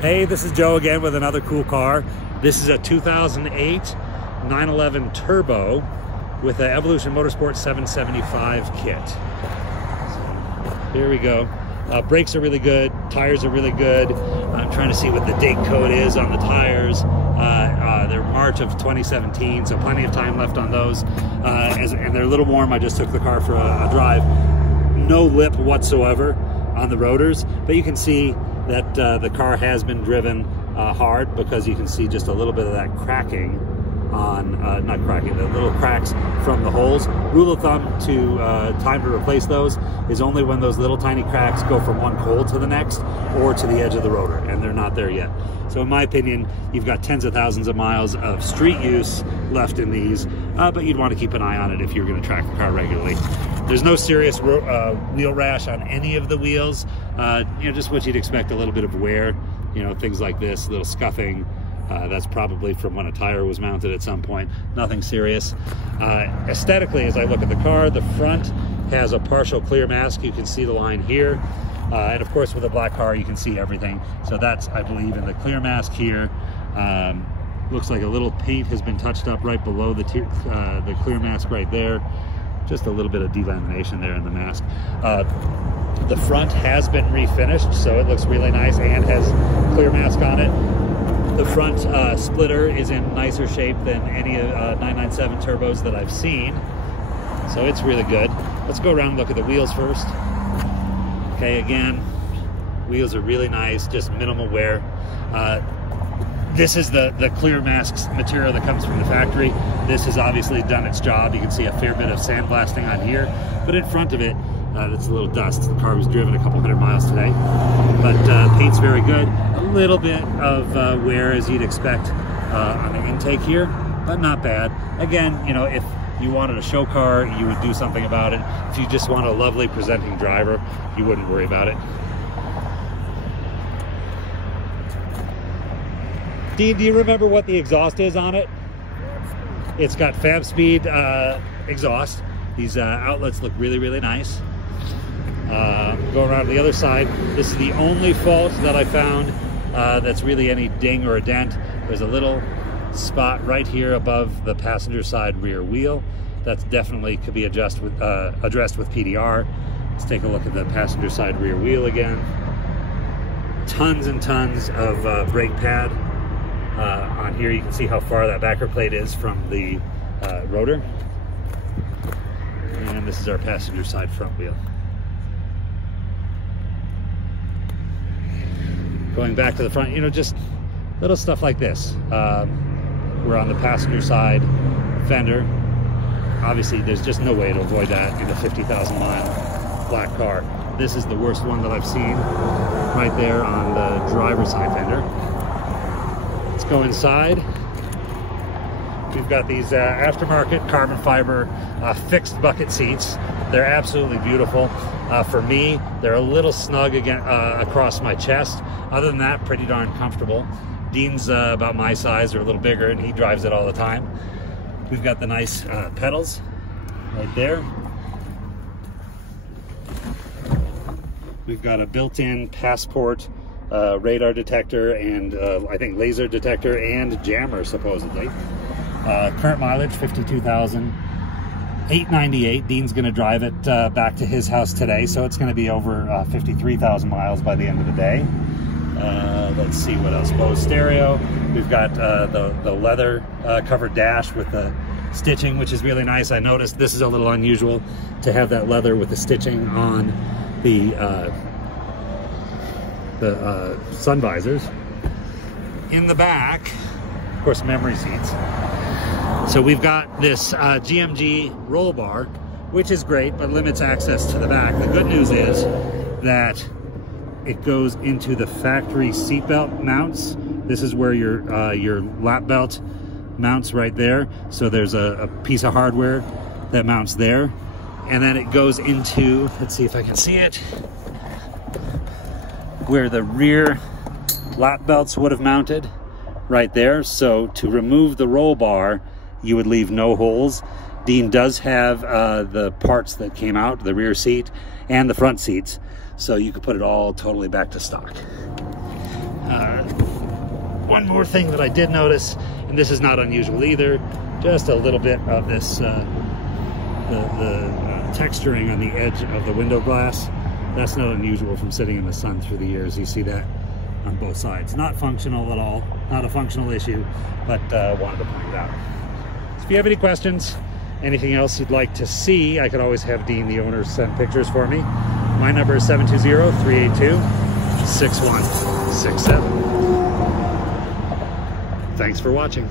Hey, this is Joe again with another cool car. This is a 2008 911 Turbo with an Evolution Motorsport 775 kit. So, here we go. Brakes are really good, tires are really good. I'm trying to see what the date code is on the tires. They're March of 2017, so plenty of time left on those. And they're a little warm. I just took the car for a drive. No lip whatsoever on the rotors, but you can see that the car has been driven hard, because you can see just a little bit of that cracking on, not cracking, the little cracks from the holes. Rule of thumb to time to replace those is only when those little tiny cracks go from one hole to the next or to the edge of the rotor, and they're not there yet. So in my opinion, you've got tens of thousands of miles of street use left in these, but you'd want to keep an eye on it if you're going to track the car regularly. There's no serious wheel rash on any of the wheels. Just what you'd expect, a little bit of wear, things like this, a little scuffing. That's probably from when a tire was mounted at some point. Nothing serious. Aesthetically, as I look at the car, the front has a partial clear mask. You can see the line here. And of course, with a black car, you can see everything. So that's, I believe, in the clear mask here. Looks like a little paint has been touched up right below the clear mask right there. Just a little bit of delamination there in the mask. The front has been refinished, so it looks really nice and has clear mask on it. The front splitter is in nicer shape than any 997 turbos that I've seen, so it's really good. Let's go around and look at the wheels first. Okay, again, wheels are really nice, just minimal wear. This is the clear mask material that comes from the factory. This has obviously done its job. You can see a fair bit of sandblasting on here, but in front of it, that's a little dust. The car was driven a couple hundred miles today, but paint's very good. A little bit of wear, as you'd expect on the intake here, but not bad. Again, if you wanted a show car, you would do something about it. If you just want a lovely presenting driver, you wouldn't worry about it. Dean, do you remember what the exhaust is on it? It's got Fab Speed exhaust. These outlets look really, really nice. Go around to the other side. This is the only fault that I found that's really any ding or a dent. There's a little spot right here above the passenger side rear wheel. That's definitely could be addressed with PDR. Let's take a look at the passenger side rear wheel again. Tons and tons of brake pad. On here you can see how far that backer plate is from the rotor. And this is our passenger side front wheel. Going back to the front, just little stuff like this. We're on the passenger side fender. Obviously, there's just no way to avoid that in a 50,000 mile black car. This is the worst one that I've seen right there on the driver's side fender. Let's go inside. We've got these aftermarket carbon fiber fixed bucket seats. They're absolutely beautiful. For me, they're a little snug again, across my chest. Other than that, pretty darn comfortable. Dean's about my size or a little bigger, and he drives it all the time. We've got the nice pedals right there. We've got a built-in passport radar detector and I think laser detector and jammer, supposedly. Current mileage 52,898. Dean's going to drive it back to his house today, so it's going to be over 53,000 miles by the end of the day. Let's see what else. Bose stereo. We've got the leather covered dash with the stitching, which is really nice. I noticed this is a little unusual to have that leather with the stitching on the sun visors. In the back, of course, memory seats. So we've got this GMG roll bar, which is great, but limits access to the back. The good news is that it goes into the factory seatbelt mounts. This is where your lap belt mounts right there. So there's a piece of hardware that mounts there. And then it goes into, let's see if I can see it, where the rear lap belts would have mounted right there. So to remove the roll bar, you would leave no holes. Dean does have the parts that came out, the rear seat and the front seats, so you could put it all totally back to stock. One more thing that I did notice, and this is not unusual either, just a little bit of this the texturing on the edge of the window glass. That's not unusual from sitting in the sun through the years. You see that on both sides. Not functional at all, not a functional issue, but wanted to point it out. So if you have any questions, anything else you'd like to see, I could always have Dean, the owner, send pictures for me. My number is 720-382-6167. Thanks for watching.